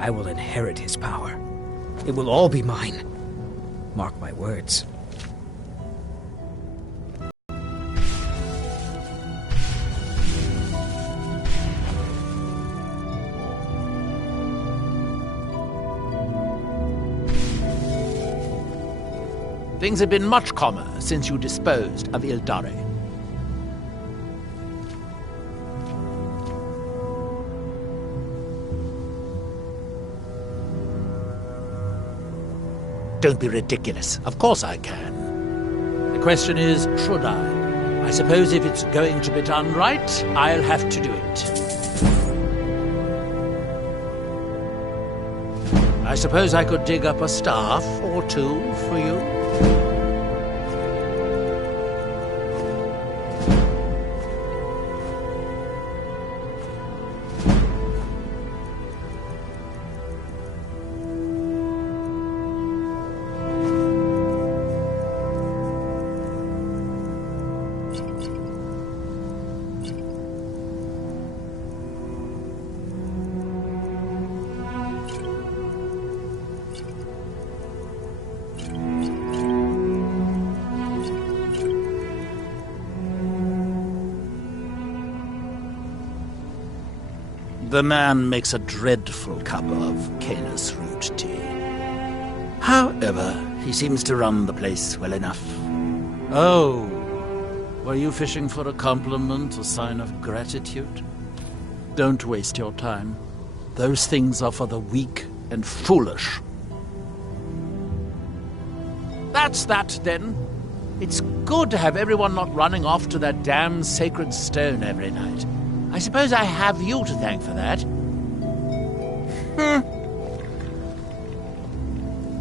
I will inherit his power. It will all be mine. Mark my words. Things have been much calmer since you disposed of Ildari. Don't be ridiculous. Of course I can. The question is, should I? I suppose if it's going to be done right, I'll have to do it. I suppose I could dig up a staff or two for you. The man makes a dreadful cup of Canis root tea. However, he seems to run the place well enough. Oh, were you fishing for a compliment, a sign of gratitude? Don't waste your time. Those things are for the weak and foolish. That's that, then. It's good to have everyone not running off to that damn sacred stone every night. I suppose I have you to thank for that.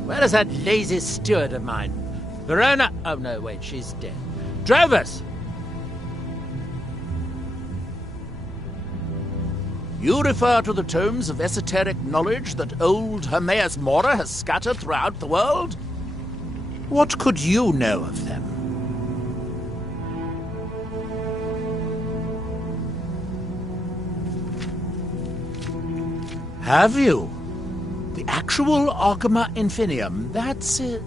Where is that lazy steward of mine? Verona? Oh, no, wait, she's dead. Drovers! You refer to the tomes of esoteric knowledge that old Hermaeus Mora has scattered throughout the world? What could you know of them? Have you? The actual Argama Infinium, that's it.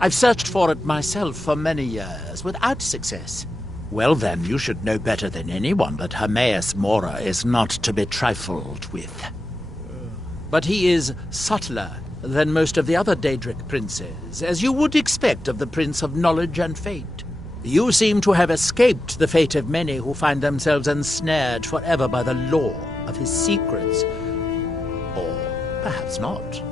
I've searched for it myself for many years, without success. Well then, you should know better than anyone that Hermaeus Mora is not to be trifled with. But he is subtler than most of the other Daedric princes, as you would expect of the Prince of Knowledge and Fate. You seem to have escaped the fate of many who find themselves ensnared forever by the law of his secrets. Or perhaps not.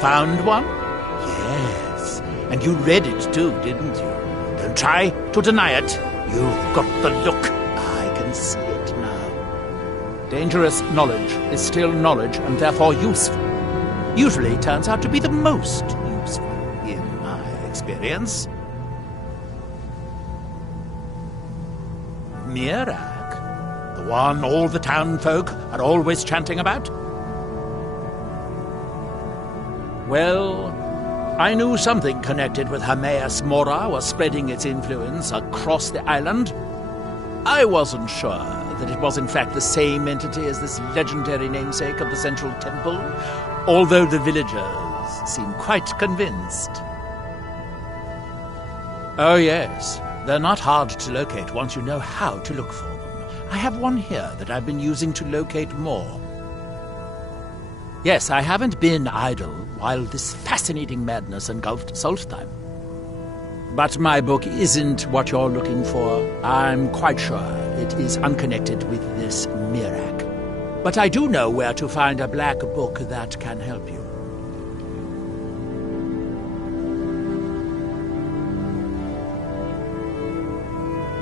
Found one? Yes. And you read it too, didn't you? Don't try to deny it. You've got the look. I can see it now. Dangerous knowledge is still knowledge and therefore useful. Usually turns out to be the most useful, in my experience. Mirak? The one all the town folk are always chanting about? Well, I knew something connected with Hermaeus Mora was spreading its influence across the island. I wasn't sure that it was in fact the same entity as this legendary namesake of the Central Temple, although the villagers seem quite convinced. Oh yes, they're not hard to locate once you know how to look for them. I have one here that I've been using to locate more. Yes, I haven't been idle while this fascinating madness engulfed Solstheim. But my book isn't what you're looking for. I'm quite sure it is unconnected with this Mirak. But I do know where to find a black book that can help you.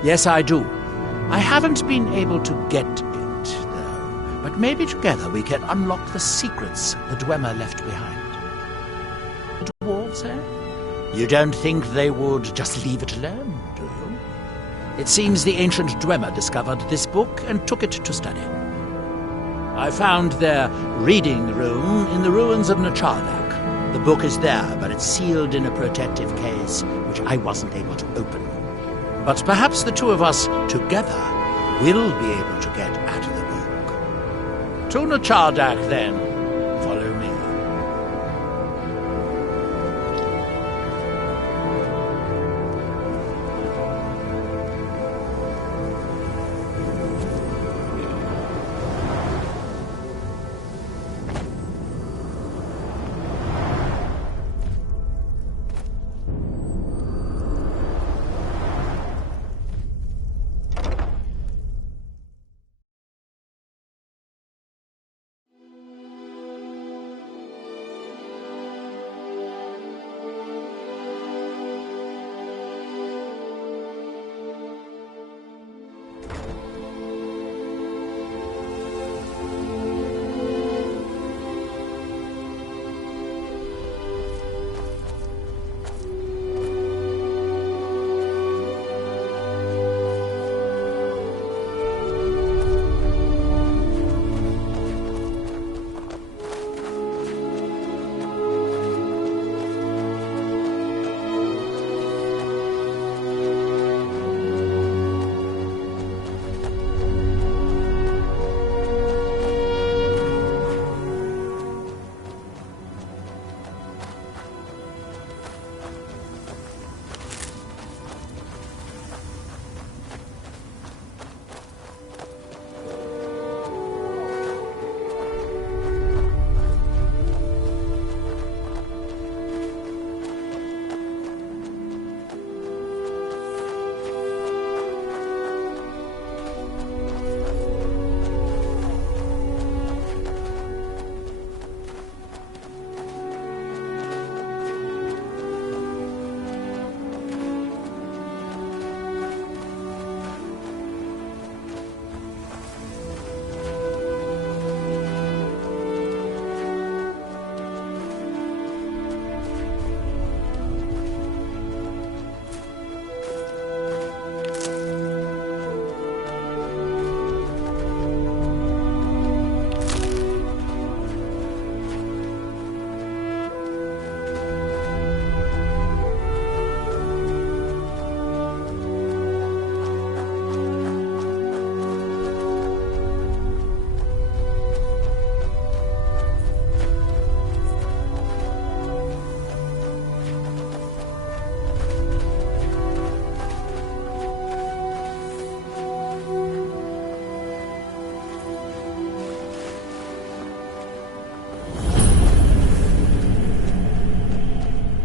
Yes, I do. I haven't been able to get it, though. But maybe together we can unlock the secrets the Dwemer left behind. The dwarves, eh? You don't think they would just leave it alone, do you? It seems the ancient Dwemer discovered this book and took it to study. I found their reading room in the ruins of Nechardak. The book is there, but it's sealed in a protective case, which I wasn't able to open. But perhaps the two of us, together, will be able to get at the book. To Nechardak, then. Follow me.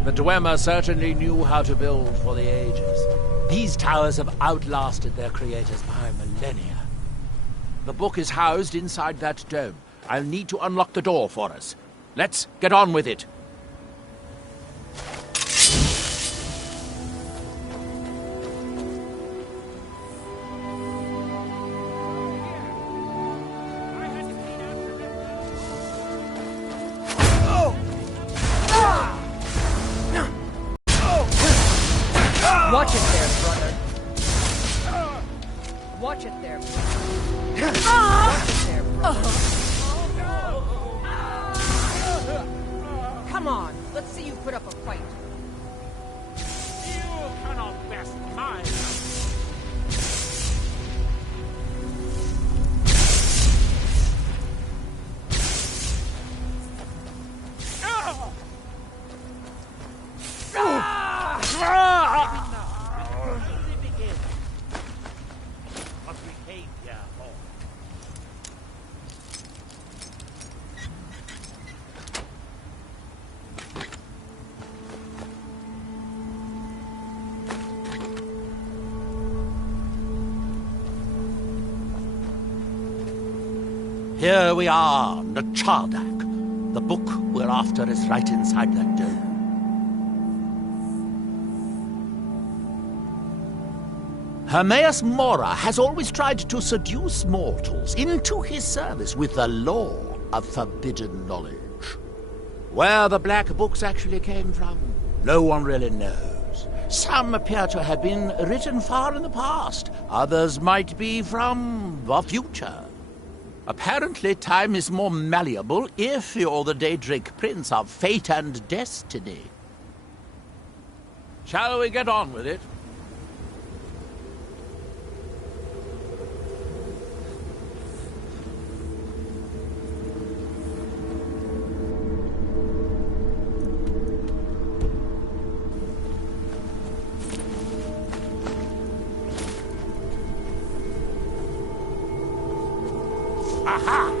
The Dwemer certainly knew how to build for the ages. These towers have outlasted their creators by millennia. The book is housed inside that dome. I'll need to unlock the door for us. Let's get on with it. Watch it there, brother. Watch it there, brother. Watch it there, brother. Come on, let's see you put up a fight. You cannot best mine. Here we are, Nechardak. The book we're after is right inside that dome. Hermaeus Mora has always tried to seduce mortals into his service with the lore of forbidden knowledge. Where the black books actually came from, no one really knows. Some appear to have been written far in the past. Others might be from the future. Apparently, time is more malleable if you're the Daedric Prince of Fate and Destiny. Shall we get on with it? Aha!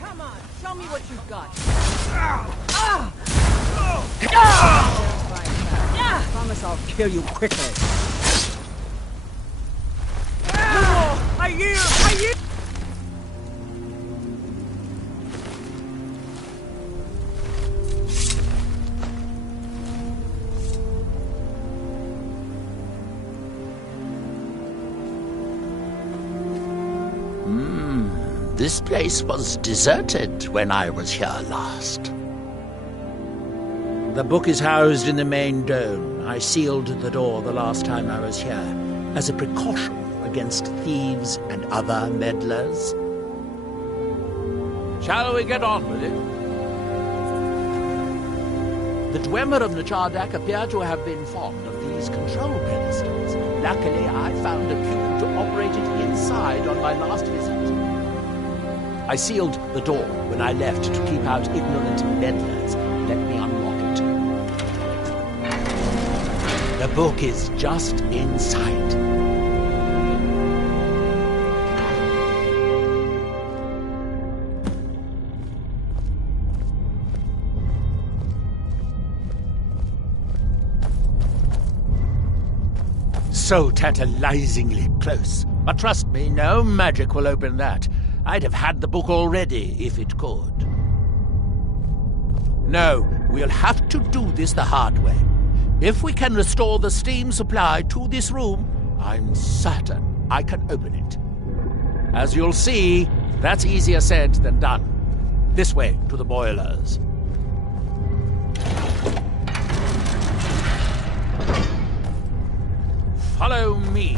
Come on, show me what you've got. Promise I'll kill you quickly. I yield! This place was deserted when I was here last. The book is housed in the main dome. I sealed the door the last time I was here, as a precaution against thieves and other meddlers. Shall we get on with it? The Dwemer of Nechardak appear to have been fond of these control pedestals. Luckily, I found a cube to operate it inside on my last visit. I sealed the door when I left to keep out ignorant meddlers. Let me unlock it. The book is just inside. So tantalizingly close. But trust me, no magic will open that. I'd have had the book already if it could. No, we'll have to do this the hard way. If we can restore the steam supply to this room, I'm certain I can open it. As you'll see, that's easier said than done. This way to the boilers. Follow me.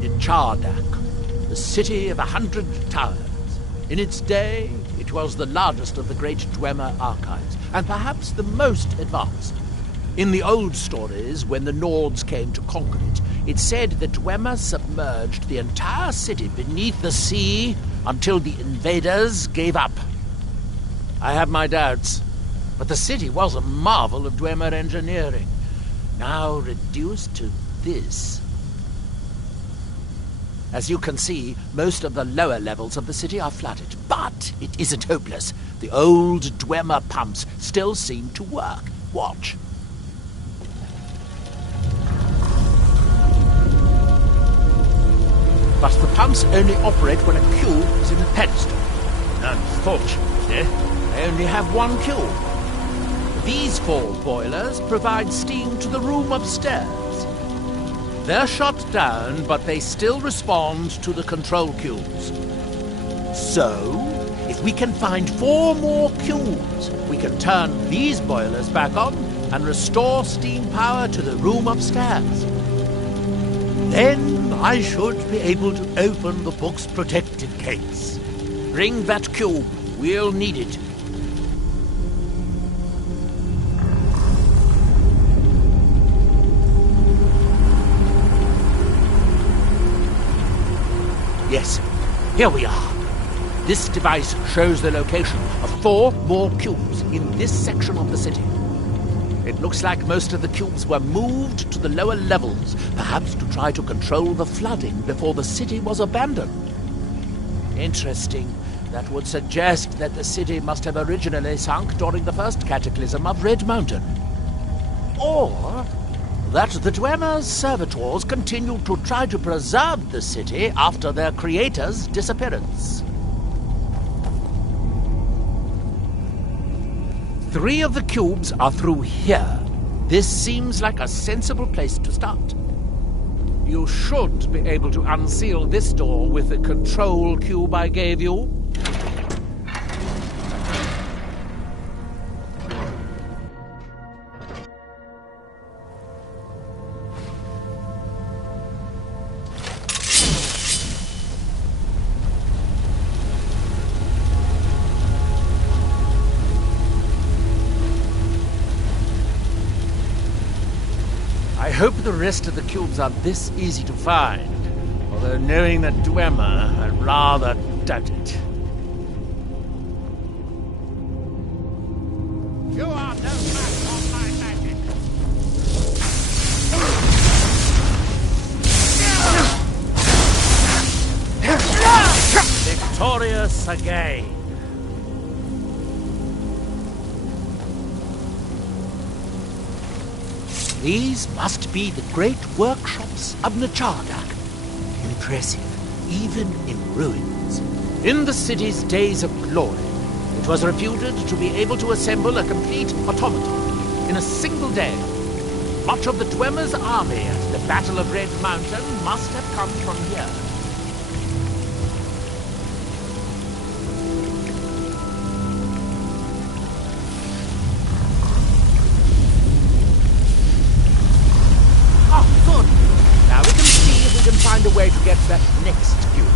Nechardak, the city of 100 towers. In its day, it was the largest of the great Dwemer archives, and perhaps the most advanced. In the old stories, when the Nords came to conquer it, it said that Dwemer submerged the entire city beneath the sea until the invaders gave up. I have my doubts, but the city was a marvel of Dwemer engineering, now reduced to this. As you can see, most of the lower levels of the city are flooded, but it isn't hopeless. The old Dwemer pumps still seem to work. Watch. But the pumps only operate when a cube is in the pedestal. Unfortunately, I only have one cube. These 4 boilers provide steam to the room upstairs. They're shut down, but they still respond to the control cubes. So, if we can find 4 more cubes, we can turn these boilers back on and restore steam power to the room upstairs. Then I should be able to open the book's protected gates. Bring that cube. We'll need it. Yes, here we are. This device shows the location of 4 more cubes in this section of the city. It looks like most of the cubes were moved to the lower levels, perhaps to try to control the flooding before the city was abandoned. Interesting. That would suggest that the city must have originally sunk during the first cataclysm of Red Mountain. Or that the Dwemer's servitors continued to try to preserve the city after their creator's disappearance. 3 of the cubes are through here. This seems like a sensible place to start. You should be able to unseal this door with the control cube I gave you. I hope the rest of the cubes are this easy to find, although knowing the Dwemer, I rather doubt it. You are no match on my magic. Victorious again. These must be the great workshops of Nachardak. Impressive, even in ruins. In the city's days of glory, it was reputed to be able to assemble a complete automaton in a single day. Much of the Dwemer's army at the Battle of Red Mountain must have come from here. Find a way to get that next cube.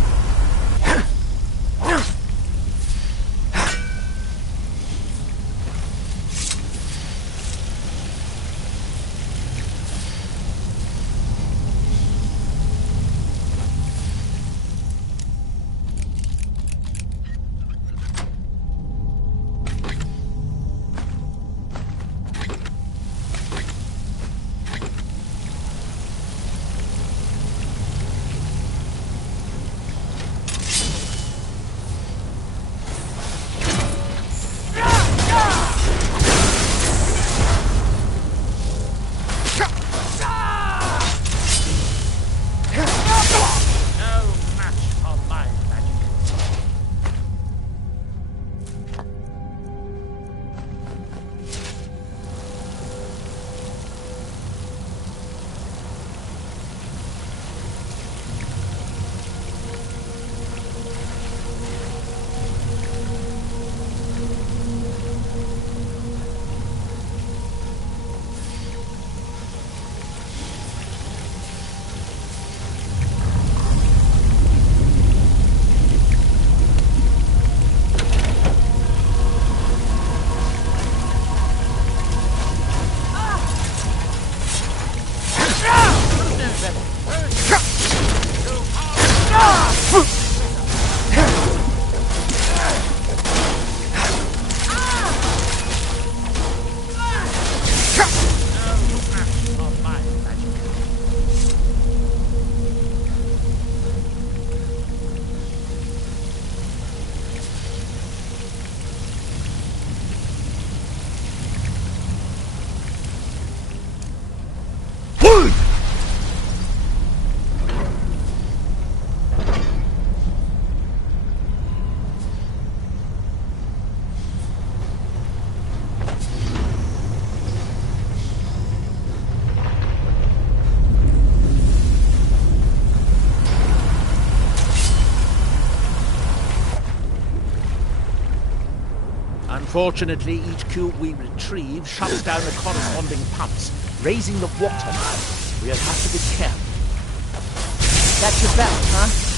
Unfortunately, each cube we retrieve shuts down the corresponding pumps, raising the water level. We'll have to be careful. That's your belt, huh?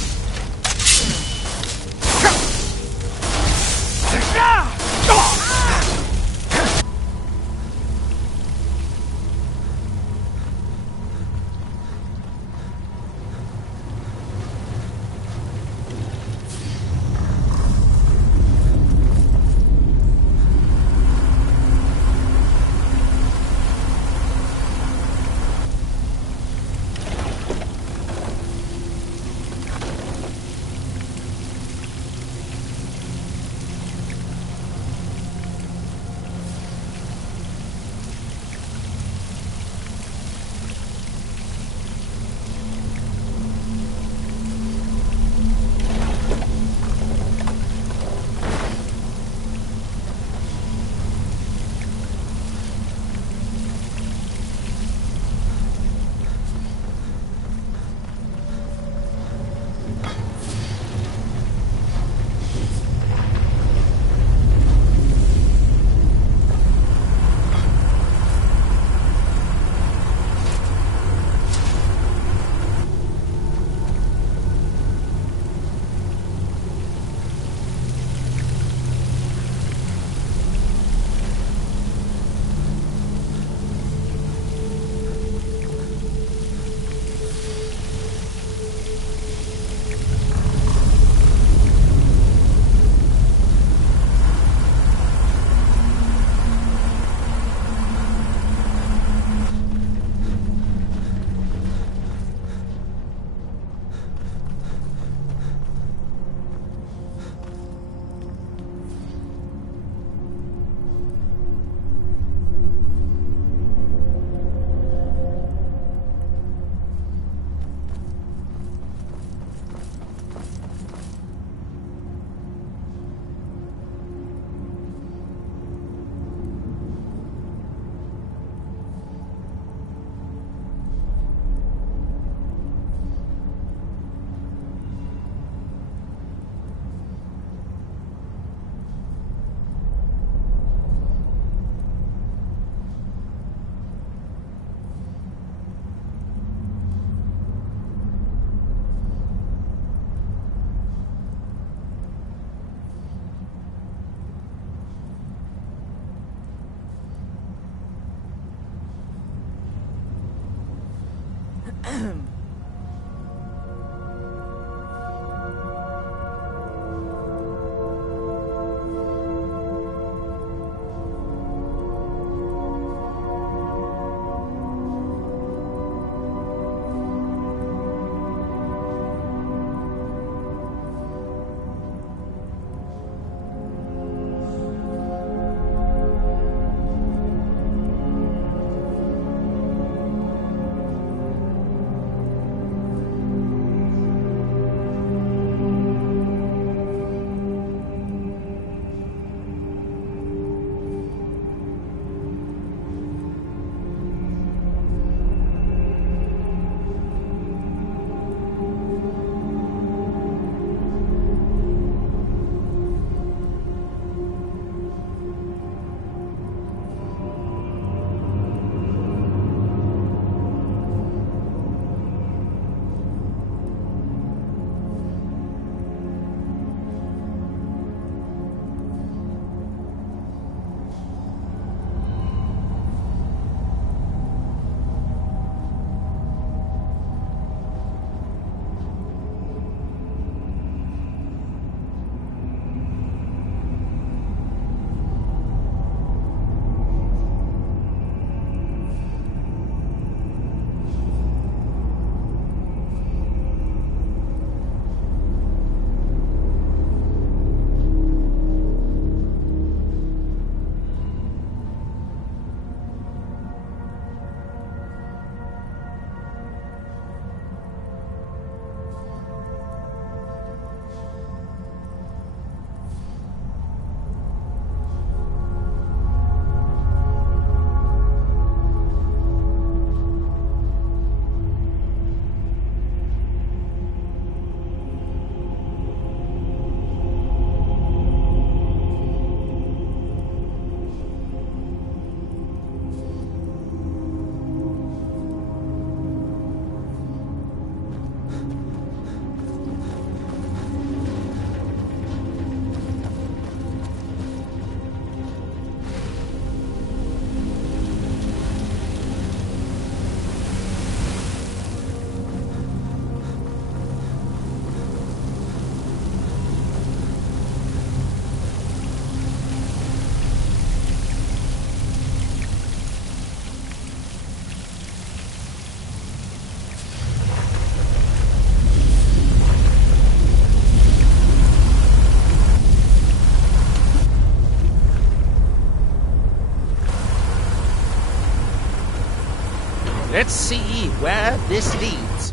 Let's see where this leads.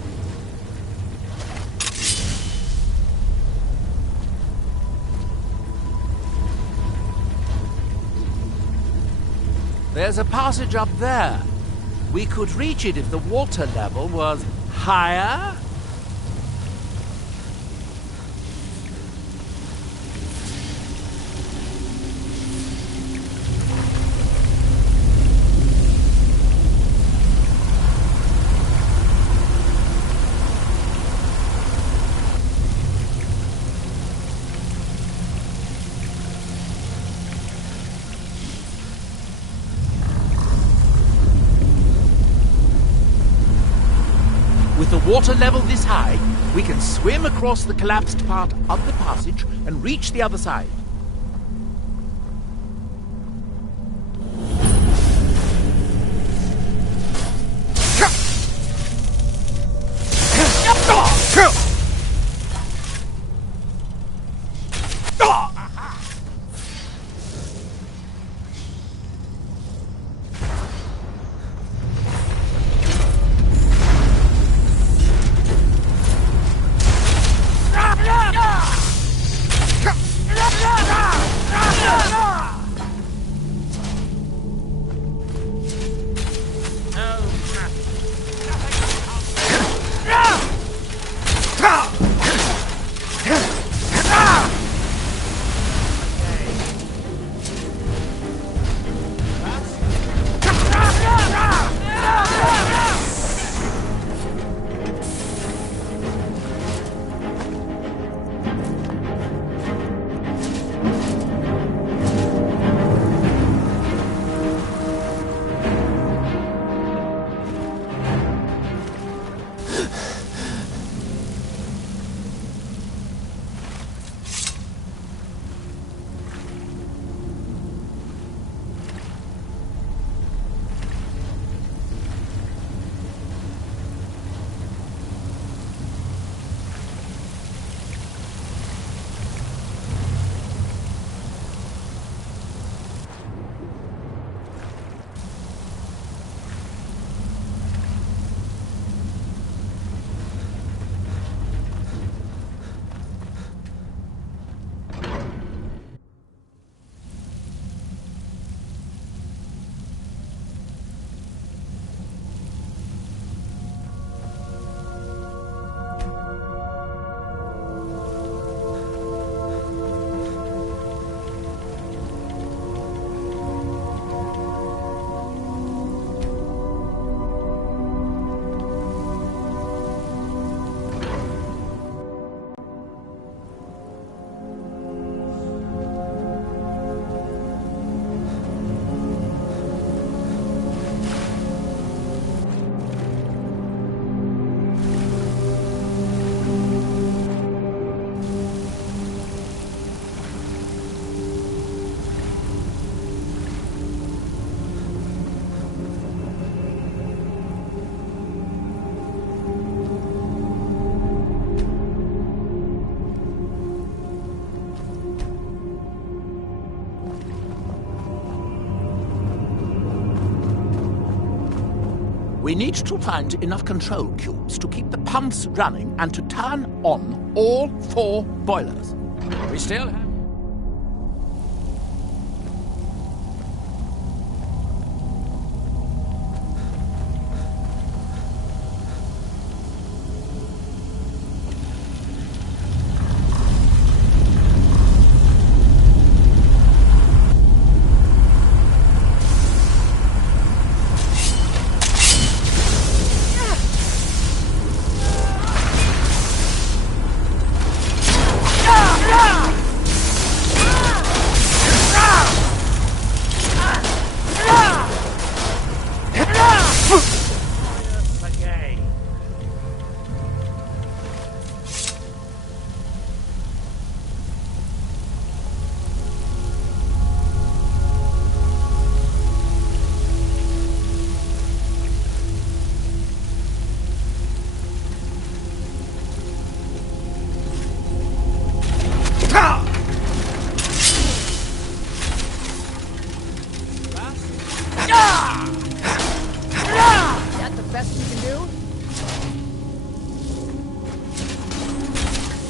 There's a passage up there. We could reach it if the water level was higher. With the water level this high, we can swim across the collapsed part of the passage and reach the other side. We need to find enough control cubes to keep the pumps running and to turn on all 4 boilers. We still have...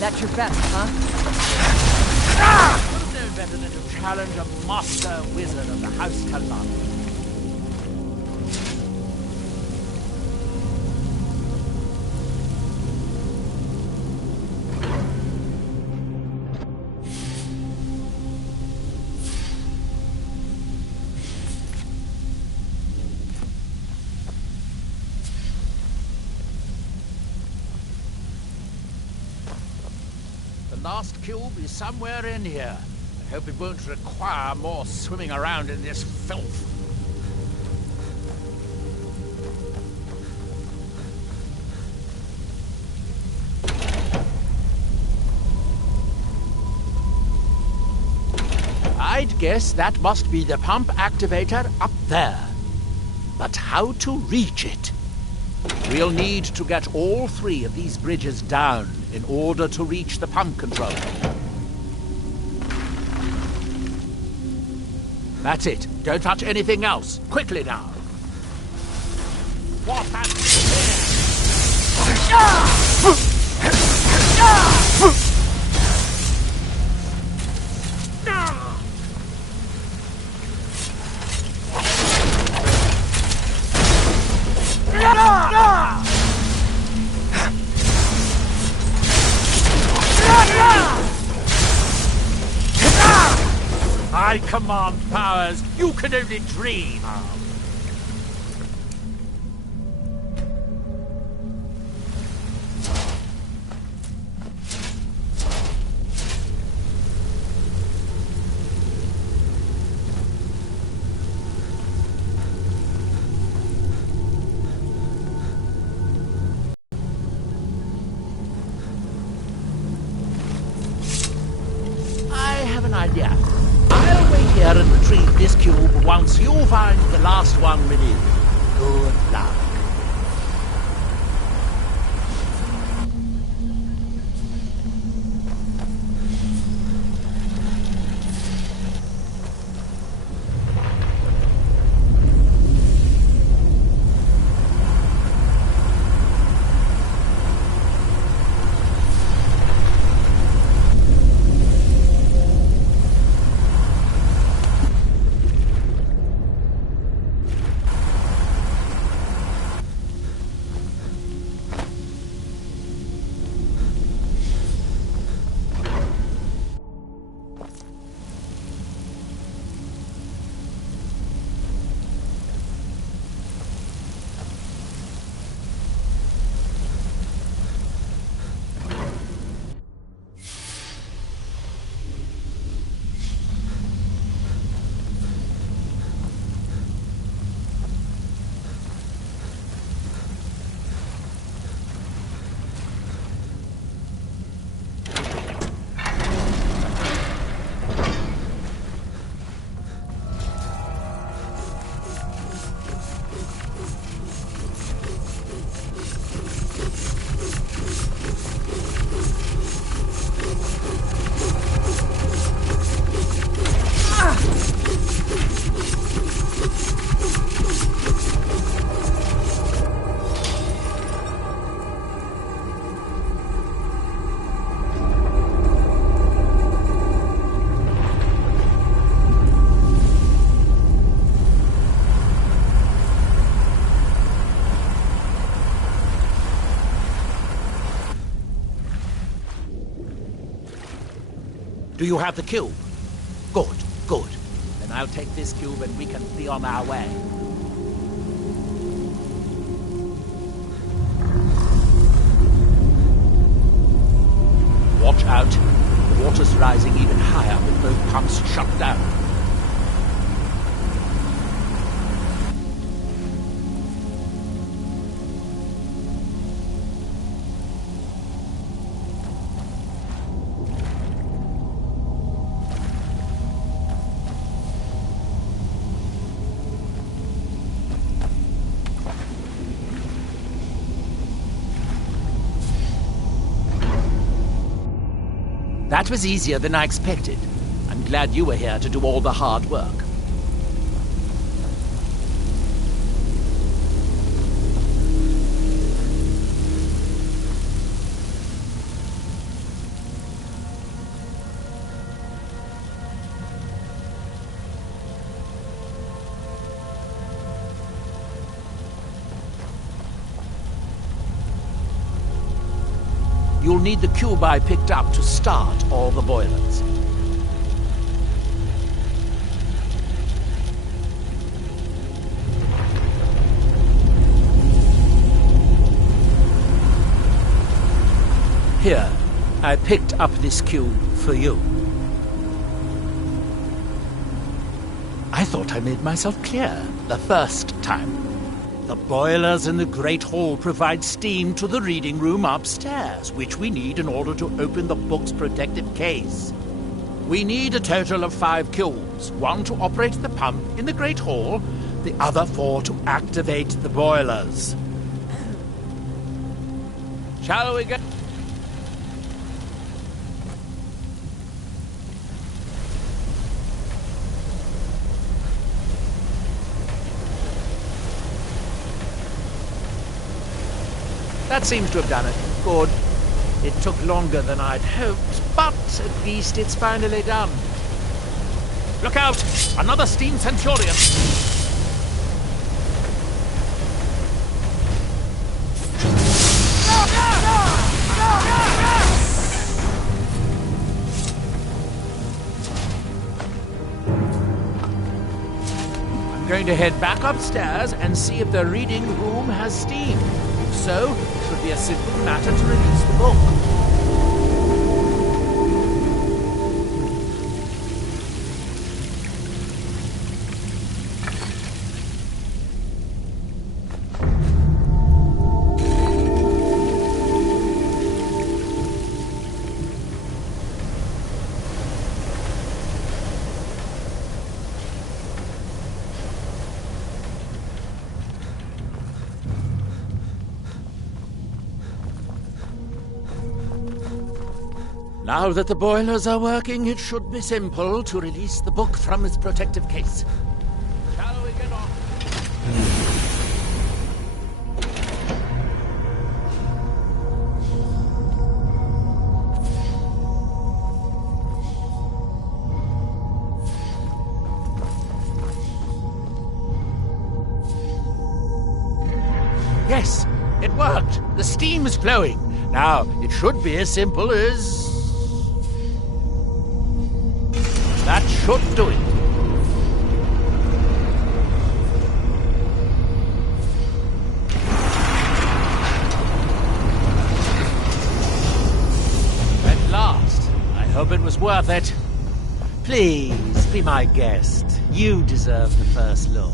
That's your best, huh? Wouldn't know better than to challenge a master wizard of the House Kalan. The last cube is somewhere in here. I hope it won't require more swimming around in this filth. I'd guess that must be the pump activator up there. But how to reach it? We'll need to get all 3 of these bridges down in order to reach the pump control. That's it. Don't touch anything else. Quickly now. What I command powers you can only dream of. I have an idea. I'll wait here and retrieve this cube once you find the last one within. Good luck. Do you have the cube? Good, good. Then I'll take this cube and we can be on our way. Watch out. The water's rising even higher with both pumps shut down. That was easier than I expected. I'm glad you were here to do all the hard work. You'll need the cube I picked up to start all the boilers. Here, I picked up this cube for you. I thought I made myself clear the first time. The boilers in the Great Hall provide steam to the reading room upstairs, which we need in order to open the book's protective case. We need a total of 5 cubes, 1 to operate the pump in the Great Hall, the other 4 to activate the boilers. Shall we get... That seems to have done it. Good. It took longer than I'd hoped, but at least it's finally done. Look out! Another steam centurion! I'm going to head back upstairs and see if the reading room has steam. If so, it should be a simple matter to release the book. Now that the boilers are working, it should be simple to release the book from its protective case. Shall we get on? Yes, it worked. The steam is flowing. Now, it should be as simple as... That should do it. At last. I hope it was worth it. Please, be my guest. You deserve the first look.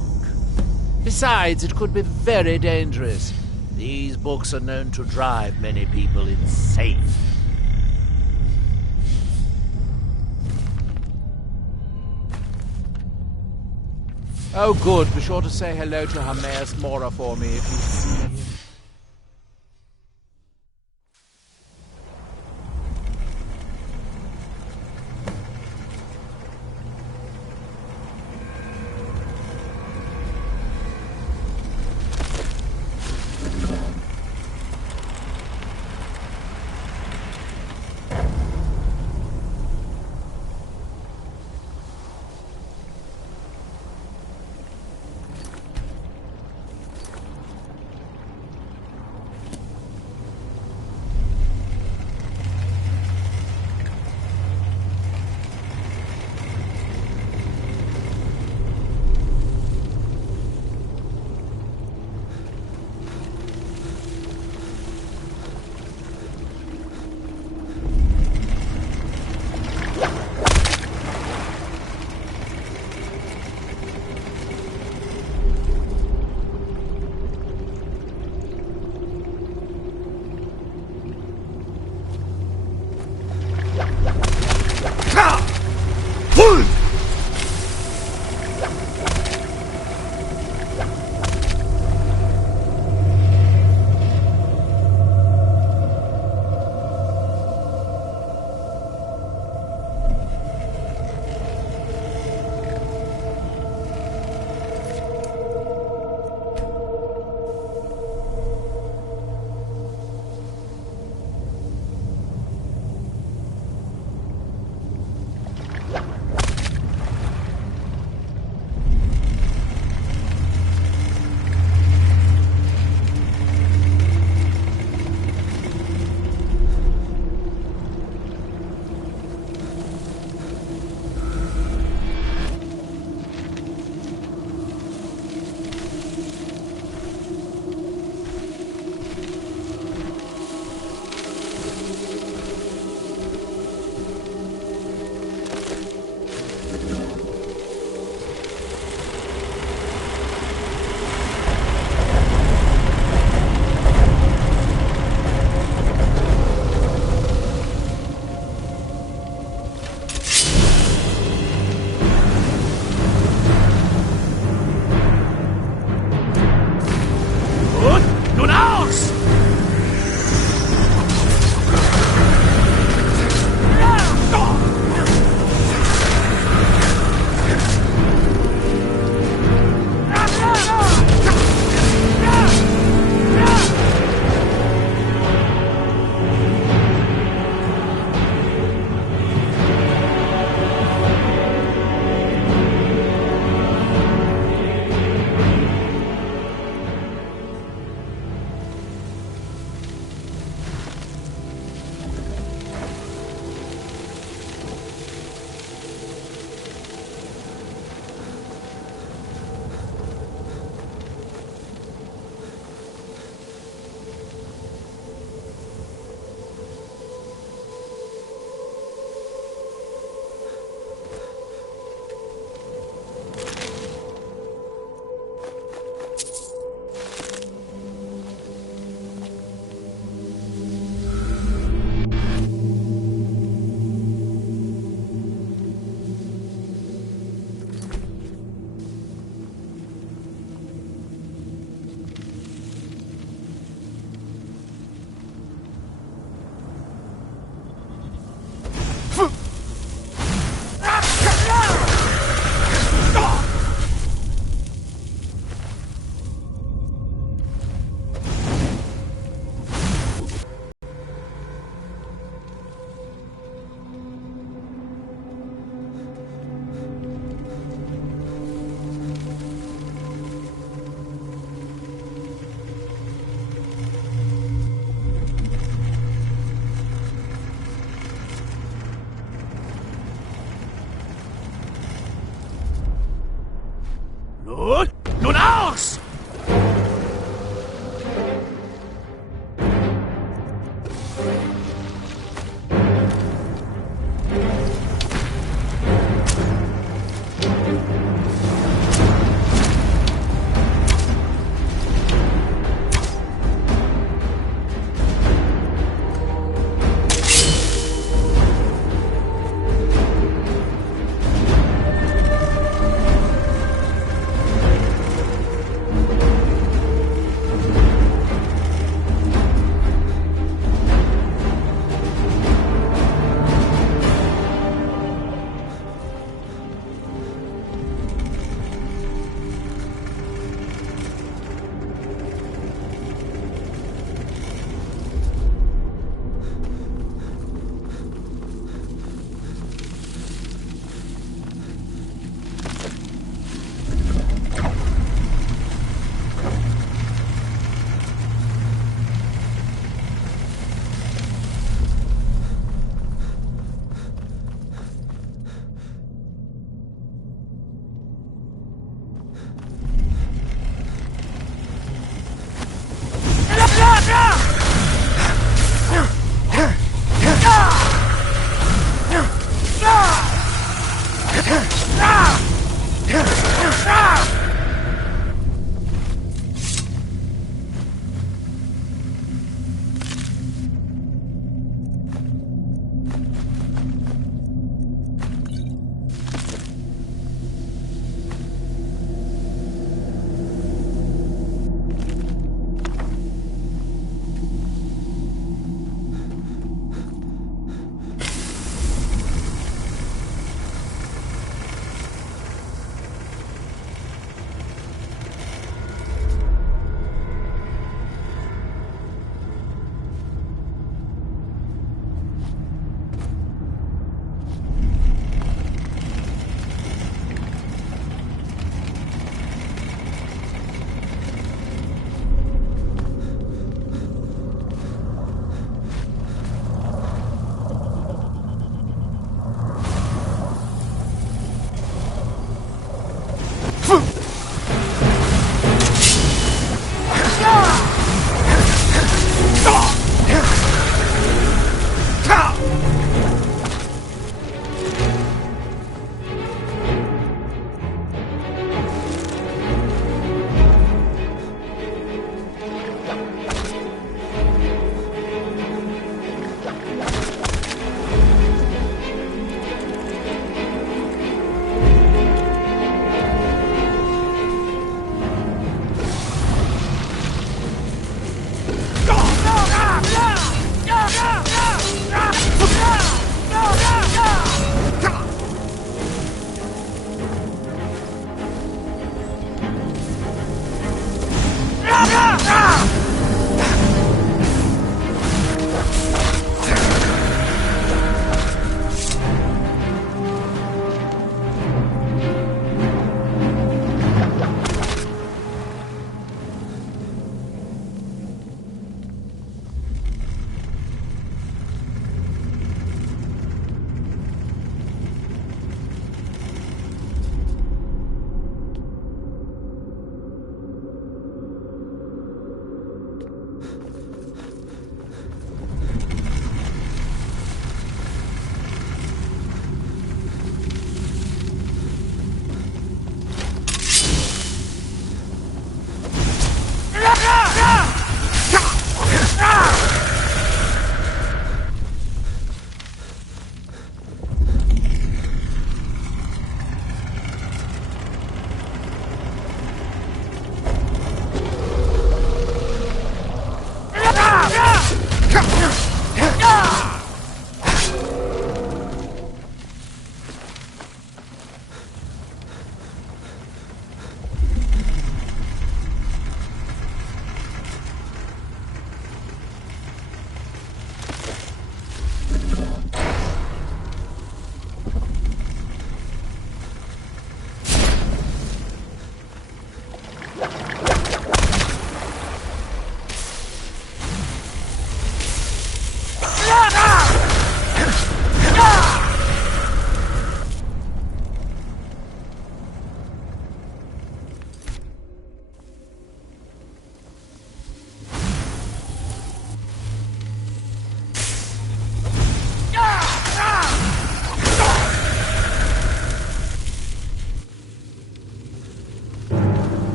Besides, it could be very dangerous. These books are known to drive many people insane. Oh, good. Be sure to say hello to Hermaeus Mora for me if you see him.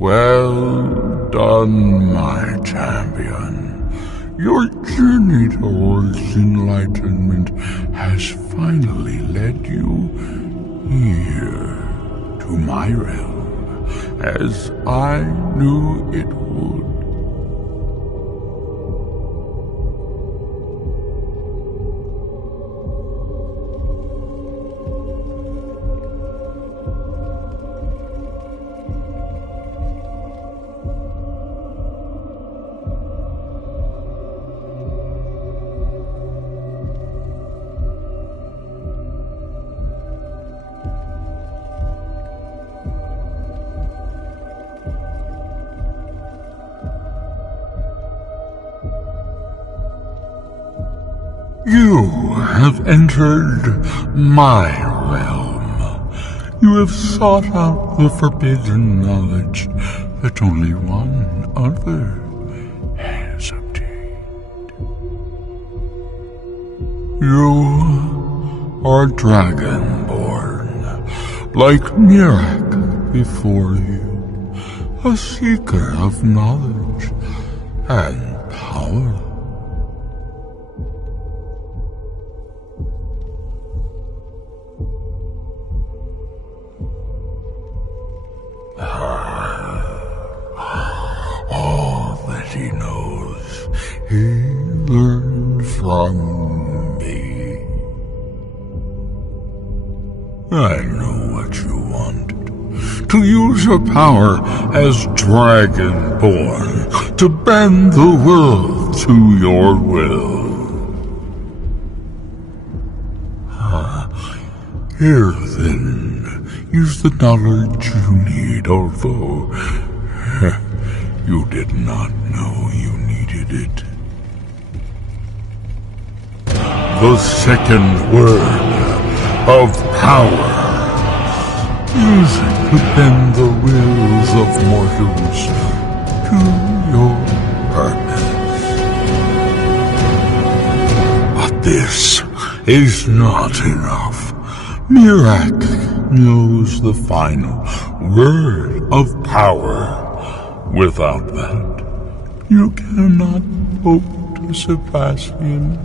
Well done, my champion. Your journey towards enlightenment has finally led you here to my realm, as I knew it would. You have entered my realm. You have sought out the forbidden knowledge that only one other has obtained. You are dragonborn, like Mirak before you, a seeker of knowledge and power. All that he knows, he learned from me. I know what you wanted. To use your power as Dragonborn, to bend the world to your will. Here then is the knowledge you need, although you did not know you needed it. The second word of power. Use it to bend the wills of mortals to your purpose. But this is not enough. Mirak knows the final word of power. Without that, you cannot hope to surpass him.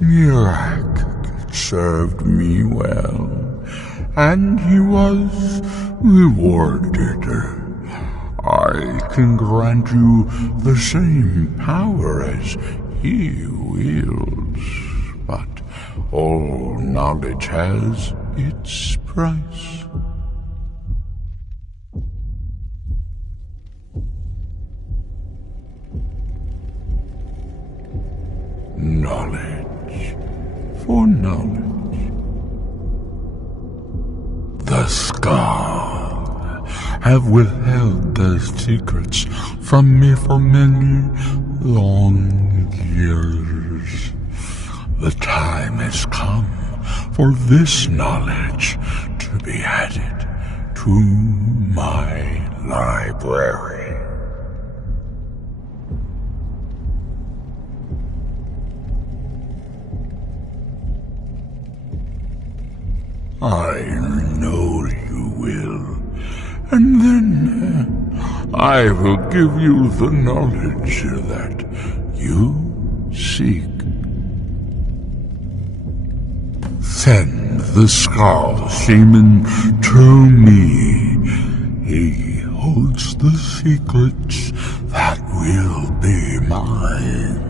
Mirak served me well, and he was rewarded. I can grant you the same power as he wields, but all knowledge has its price. Knowledge for knowledge. The Scar have withheld their secrets from me for many long years. The time has come for this knowledge to be added to my library. I know you will, and then I will give you the knowledge that you seek. Send the Skull Shaman to me. He holds the secrets that will be mine.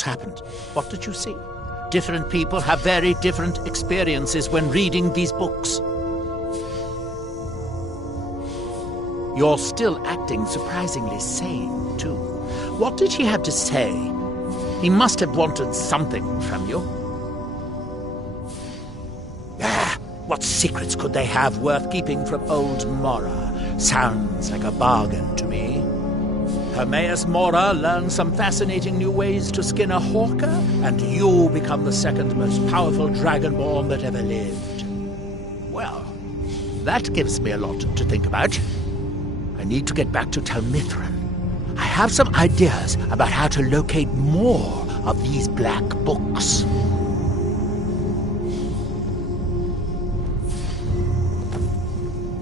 What happened? What did you see? Different people have very different experiences when reading these books. You're still acting surprisingly sane, too. What did he have to say? He must have wanted something from you. What secrets could they have worth keeping from old Mora? Sounds like a bargain to me. Hermaeus Mora learned some fascinating new ways to skin a hawker, and you become the second most powerful dragonborn that ever lived. Well, that gives me a lot to think about. I need to get back to Telmithran. I have some ideas about how to locate more of these black books.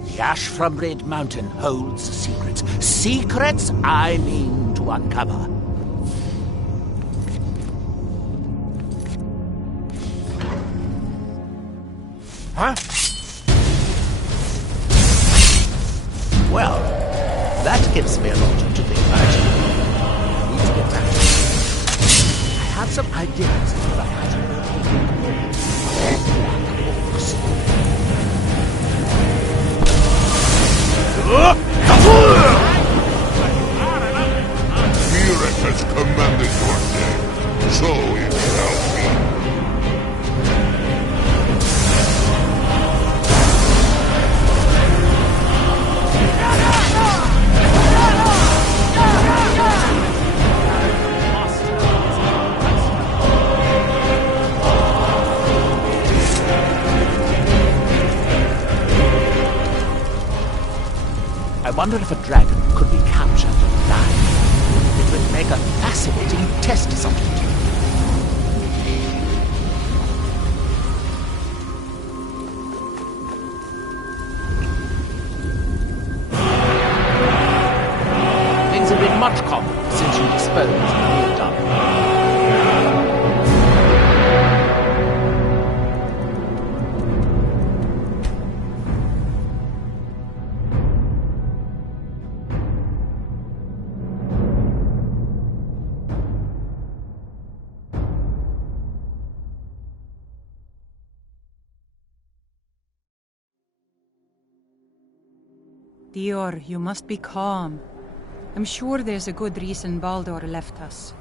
The ash from Red Mountain holds secrets. Secrets I mean to uncover. Huh? Well, that gives me a lot to think about. I need to get back to it. I have some ideas about how to locate more of these black books. Mirek has commanded your death, so it shall be. I wonder if a dragon could be captured alive. It would make a fascinating test subject. Things have been much calmer since you disposed of the dump. Dior, you must be calm. I'm sure there's a good reason Baldur left us.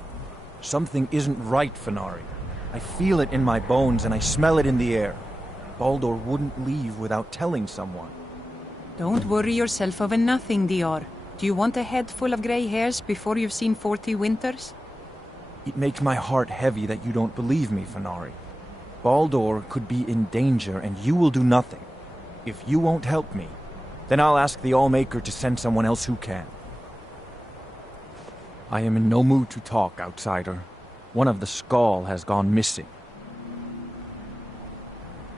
Something isn't right, Fenari. I feel it in my bones and I smell it in the air. Baldur wouldn't leave without telling someone. Don't worry yourself over nothing, Dior. Do you want a head full of grey hairs before you've seen 40 winters? It makes my heart heavy that you don't believe me, Fenari. Baldur could be in danger and you will do nothing. If you won't help me, then I'll ask the Allmaker to send someone else who can. I am in no mood to talk, outsider. One of the Skald has gone missing.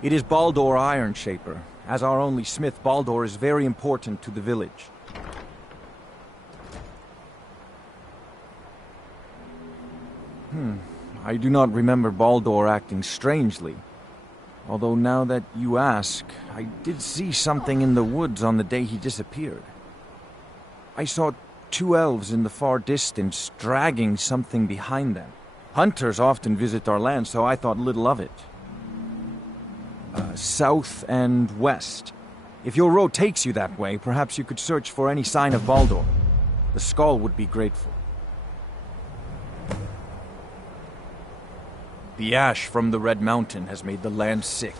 It is Baldur Ironshaper. As our only smith, Baldur is very important to the village. I do not remember Baldur acting strangely. Although now that you ask, I did see something in the woods on the day he disappeared. I saw 2 elves in the far distance dragging something behind them. Hunters often visit our land, so I thought little of it. South and west. If your road takes you that way, perhaps you could search for any sign of Baldur. The Skald would be grateful. The ash from the Red Mountain has made the land sick.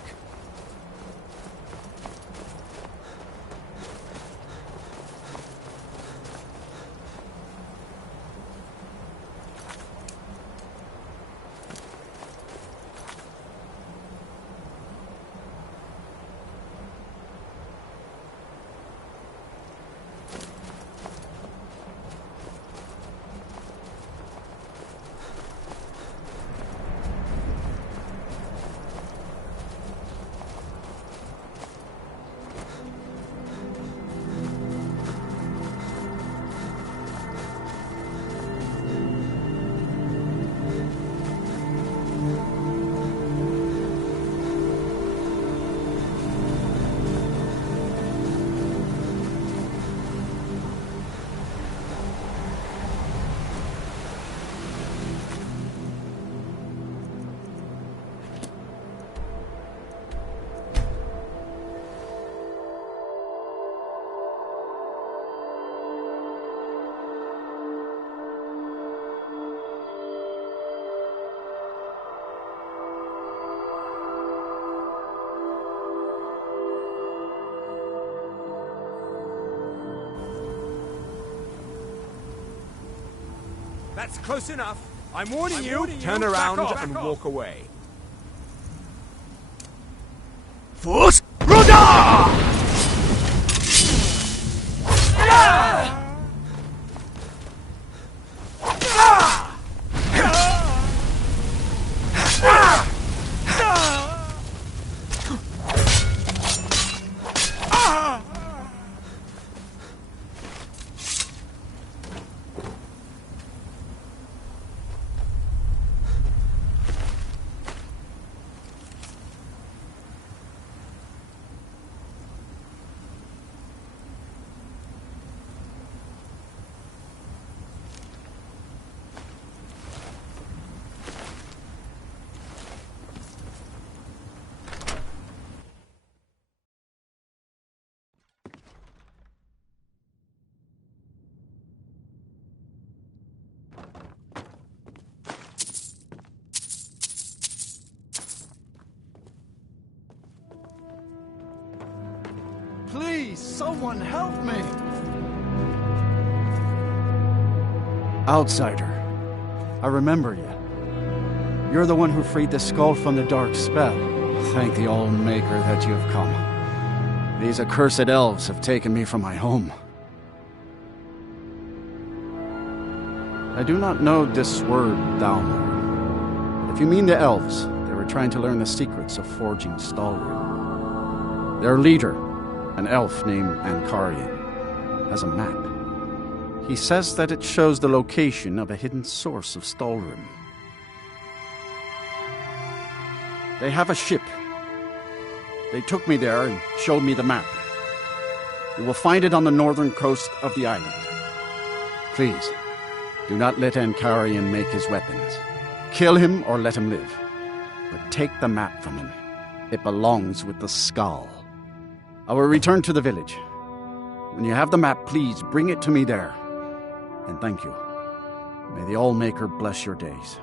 That's close enough. I'm warning you. Turn around and walk away. Force Roda! Please, someone help me! Outsider, I remember you. You're the one who freed the skull from the dark spell. Thank the All-Maker that you have come. These accursed elves have taken me from my home. I do not know this word, Downward. But if you mean the elves, they were trying to learn the secrets of forging Stalwart. Their leader, an elf named Ankarian, has a map. He says that it shows the location of a hidden source of Stalwart. They have a ship. They took me there and showed me the map. You will find it on the northern coast of the island. Please, do not let Ankarian make his weapons. Kill him or let him live. But take the map from him. It belongs with the skull. I will return to the village. When you have the map, please bring it to me there. And thank you. May the All-Maker bless your days.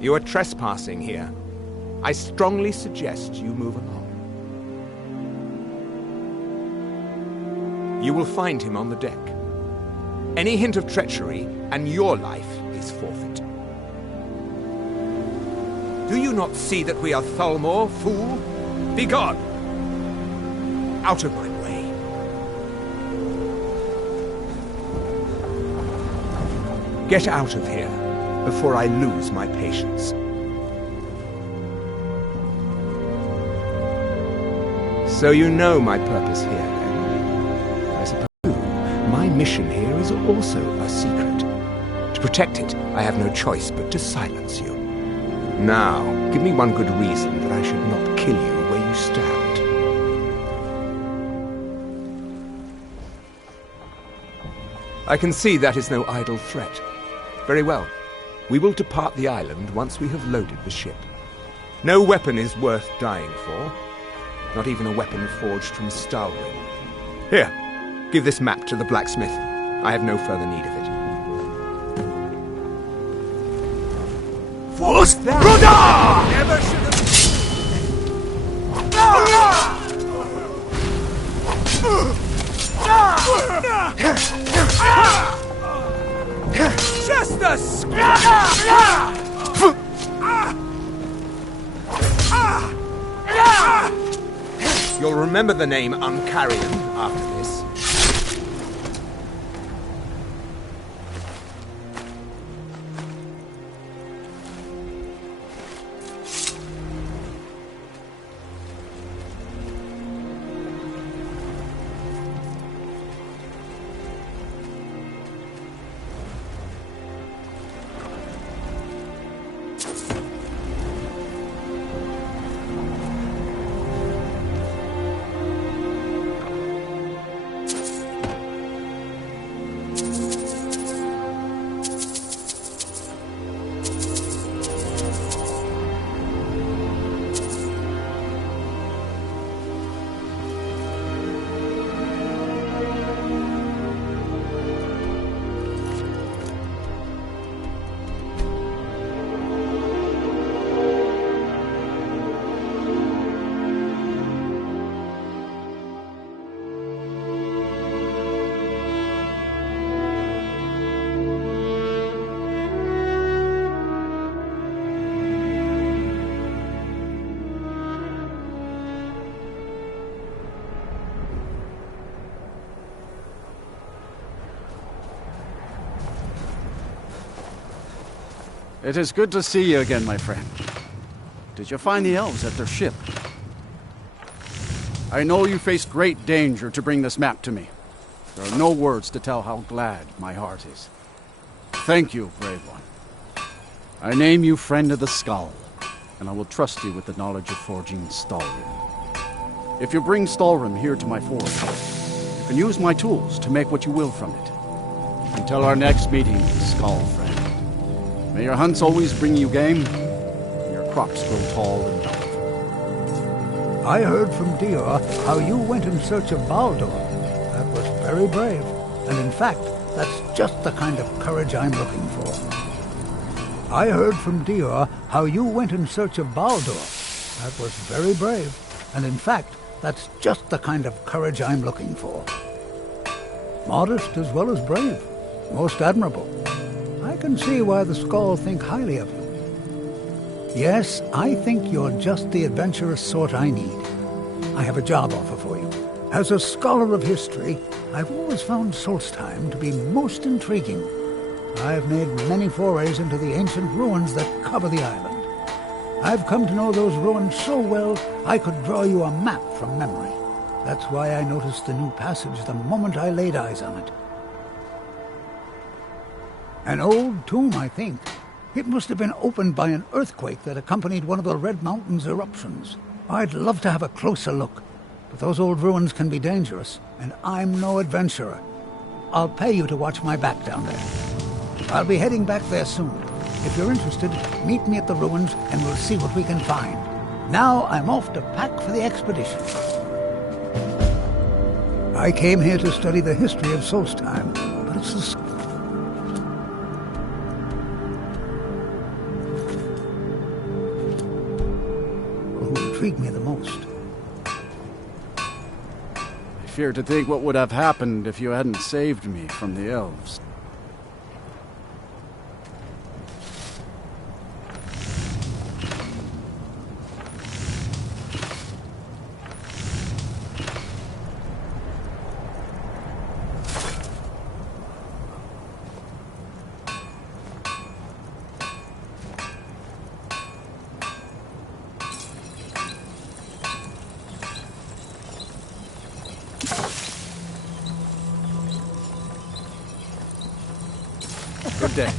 You are trespassing here. I strongly suggest you move along. You will find him on the deck. Any hint of treachery, and your life is forfeit. Do you not see that we are Thalmor, fool? Begone! Out of my way. Get out of here before I lose my patience. So you know my purpose here, then? I suppose my mission here is also a secret. To protect it, I have no choice but to silence you. Now, give me one good reason that I should not kill you where you stand. I can see that is no idle threat. Very well. We will depart the island once we have loaded the ship. No weapon is worth dying for. Not even a weapon forged from Stalwart. Here, give this map to the blacksmith. I have no further need of it. Force Roda! Never should have... Just a You'll remember the name Uncarian after this. It is good to see you again, my friend. Did you find the elves at their ship? I know you faced great danger to bring this map to me. There are no words to tell how glad my heart is. Thank you, brave one. I name you Friend of the Skull, and I will trust you with the knowledge of forging Stalrim. If you bring Stalrim here to my forge, you can use my tools to make what you will from it. Until our next meeting, Skull Friend. May your hunts always bring you game, and your crops grow tall and tall. I heard from Dior how you went in search of Baldur. That was very brave, and in fact, that's just the kind of courage I'm looking for. I heard from Dior how you went in search of Baldur. That was very brave, and in fact, that's just the kind of courage I'm looking for. Modest as well as brave. Most admirable. I can see why the Skull think highly of you. Yes, I think you're just the adventurous sort I need. I have a job offer for you. As a scholar of history, I've always found Solstheim to be most intriguing. I've made many forays into the ancient ruins that cover the island. I've come to know those ruins so well, I could draw you a map from memory. That's why I noticed the new passage the moment I laid eyes on it. An old tomb, I think. It must have been opened by an earthquake that accompanied one of the Red Mountain's eruptions. I'd love to have a closer look, but those old ruins can be dangerous, and I'm no adventurer. I'll pay you to watch my back down there. I'll be heading back there soon. If you're interested, meet me at the ruins and we'll see what we can find. Now I'm off to pack for the expedition. I came here to study the history of Solstheim, but it's the who intrigue me the most. I fear to think what would have happened if you hadn't saved me from the elves. Good day.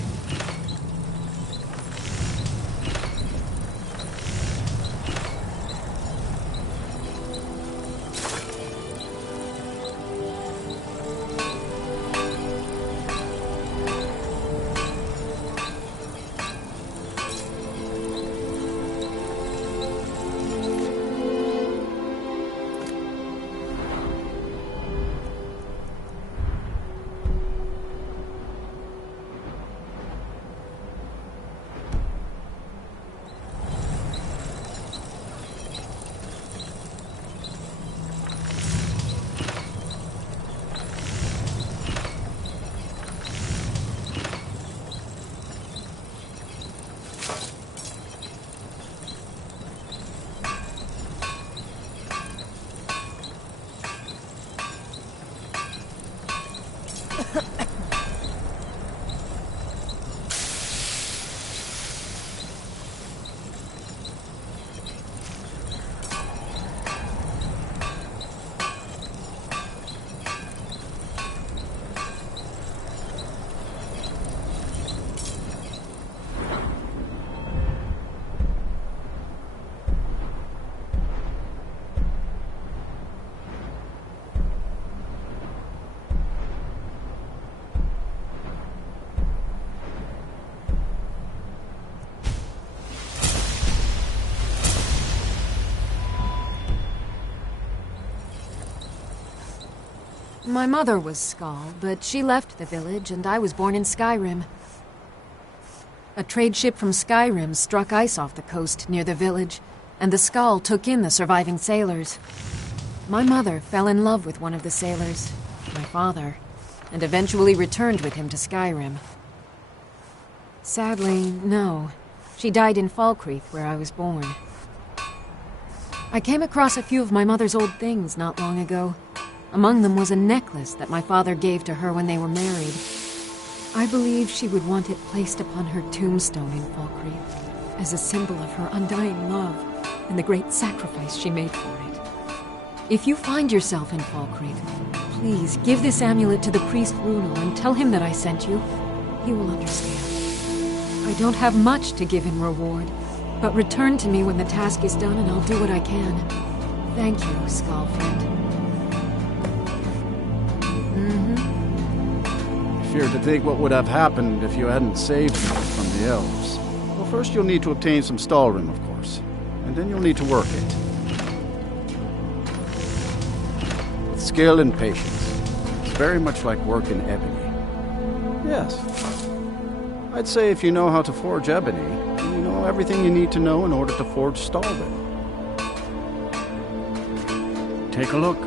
My mother was Skull, but she left the village and I was born in Skyrim. A trade ship from Skyrim struck ice off the coast near the village, and the Skull took in the surviving sailors. My mother fell in love with one of the sailors, my father, and eventually returned with him to Skyrim. Sadly, no. She died in Falkreath, where I was born. I came across a few of my mother's old things not long ago. Among them was a necklace that my father gave to her when they were married. I believe she would want it placed upon her tombstone in Falkreath as a symbol of her undying love and the great sacrifice she made for it. If you find yourself in Falkreath, please give this amulet to the priest Runel and tell him that I sent you. He will understand. I don't have much to give in reward, but return to me when the task is done and I'll do what I can. Thank you, Skull friend. I fear to think what would have happened if you hadn't saved me from the elves. Well, first you'll need to obtain some Stalrim, of course, and then you'll need to work it. With skill and patience. It's very much like work in ebony. Yes. I'd say if you know how to forge ebony, you know everything you need to know in order to forge Stalrim. Take a look.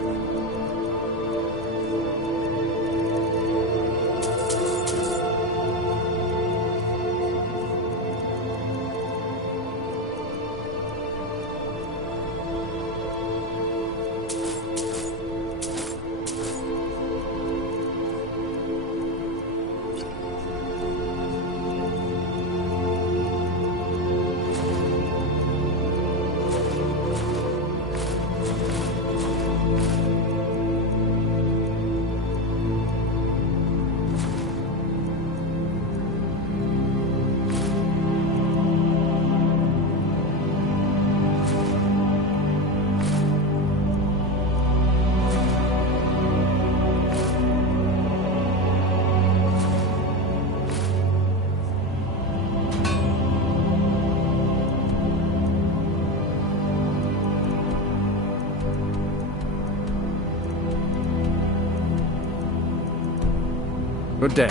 Good day.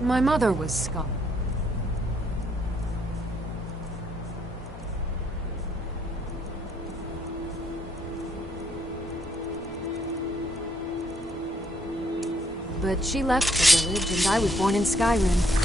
My mother was Scot. But she left the village, and I was born in Skyrim.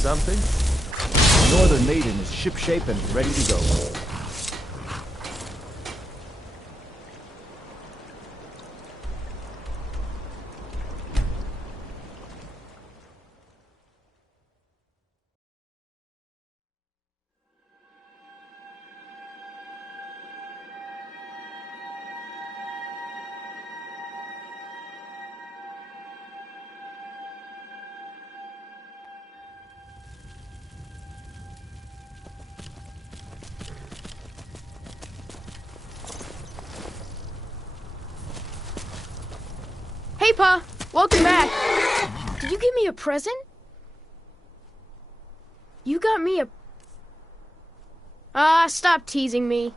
Something? The Northern Maiden is shipshape and ready to go. Hey, Pa! Welcome back! Did you give me a present? You got me a... stop teasing me.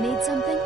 Need something?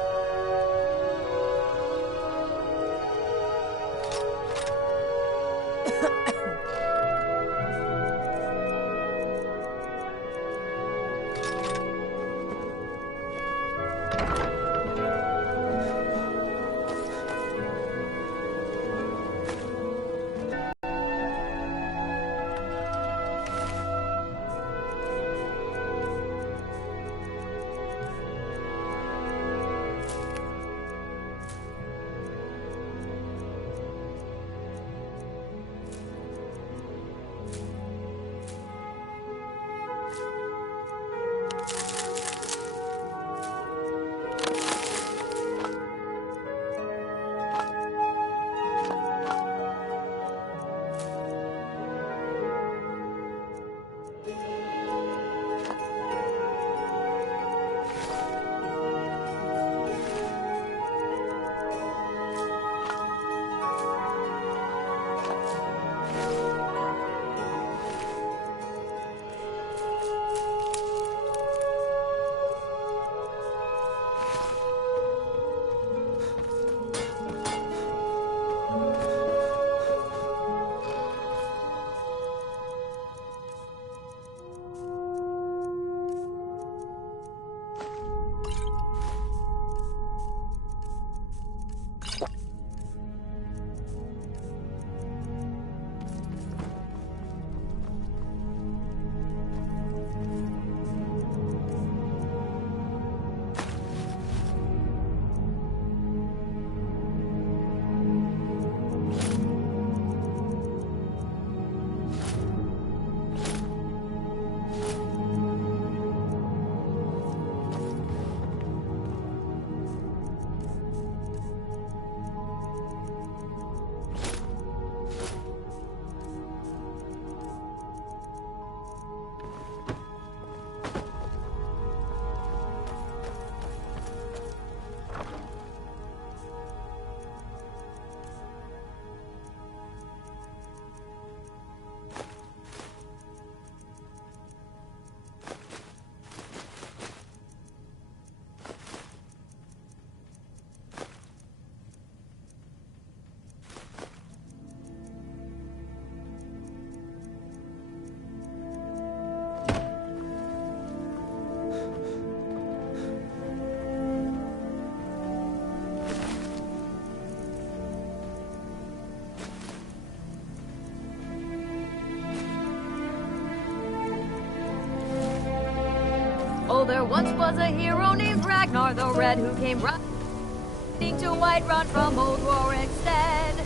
Oh, there once was a hero named Ragnar the Red who came riding to Whiterun from old Rorikstead.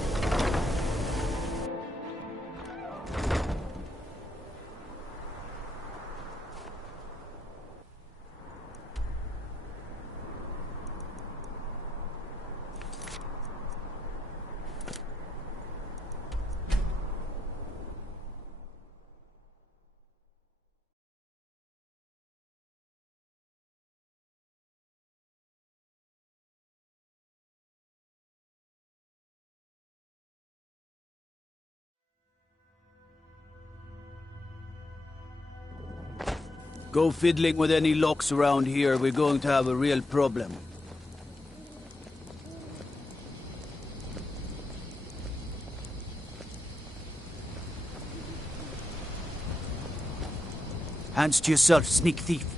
Go fiddling with any locks around here, we're going to have a real problem. Hands to yourself, sneak thief.